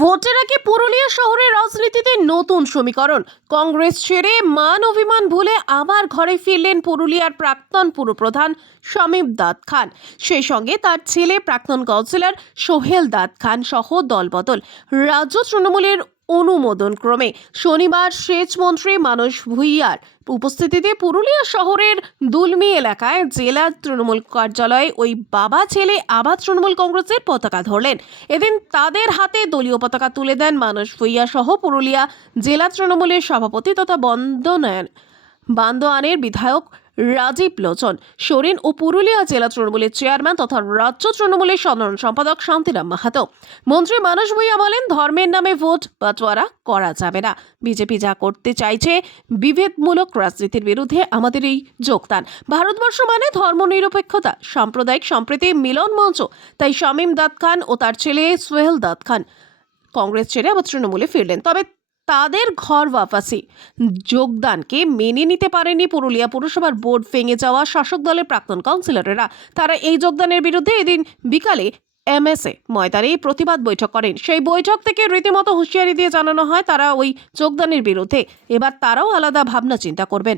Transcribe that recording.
ভোটের আগে পুরুলিয়া শহরের রাজনীতিতে নতুন সমীকরণ। কংগ্রেস ছেড়ে মান অভিমান ভুলে আবার ঘরে ফিরলেন পুরুলিয়ার প্রাক্তন পুরপ্রধান শামীম দাদ খান। সেই সঙ্গে তার ছেলে প্রাক্তন কাউন্সিলর সোহেল দাদ খান সহ দলবদল। রাজ্য তৃণমূলের অনুমোদন ক্রমে শনিবার সেচ মন্ত্রী মানস ভুঁইয়ার উপস্থিতিতে পুরুলিয়া শহরের দুলমি এলাকায় জেলা তৃণমূল কার্যালয়ে ওই বাবা ছেলে আবার তৃণমূল কংগ্রেসের পতাকা ধরলেন। এদিন তাদের হাতে দলীয় পতাকা তুলে দেন মানস ভুঁইয়া সহ পুরুলিয়া জেলা তৃণমূলের সভাপতি তথা বান্দোয়ানের বিধায়ক রাজীব লোচন সোরেন ও পুরুলিয়া জেলা তৃণমূলের চেয়ারম্যান তথা রাজ্য তৃণমূলের সাধারণ সম্পাদক শান্তিরাম মাহাতো। মন্ত্রী মানস ভুঁইয়া বলেন, ধর্মের নামে ভোট বাটোয়ারা করা যাবে না। বিজেপি যা করতে চাইছে বিভেদমূলক রাজনীতির বিরুদ্ধে আমাদের এই যোগদান। ভারতবর্ষ মানে ধর্মনিরপেক্ষতা, সাম্প্রদায়িক সম্প্রীতি, মিলন মঞ্চ। তাই শামীম দাদ খান ও তার ছেলে সোহেল দাদ খান কংগ্রেস ছেড়ে আবার তৃণমূলে ফিরলেন। তবে তাদের ঘর ওয়াপাসি যোগদানকে মেনে নিতে পারেনি পুরুলিয়া পুরসভার বোর্ড ভেঙে যাওয়া শাসক দলের প্রাক্তন কাউন্সিলরেরা। তারা এই যোগদানের বিরুদ্ধে এদিন বিকালে এমএসএ ময়দানে প্রতিবাদ বৈঠক করেন। সেই বৈঠক থেকে রীতিমতো হুঁশিয়ারি দিয়ে জানানো হয় তারা ওই যোগদানের বিরুদ্ধে এবার তারাও আলাদা ভাবনা চিন্তা করবেন।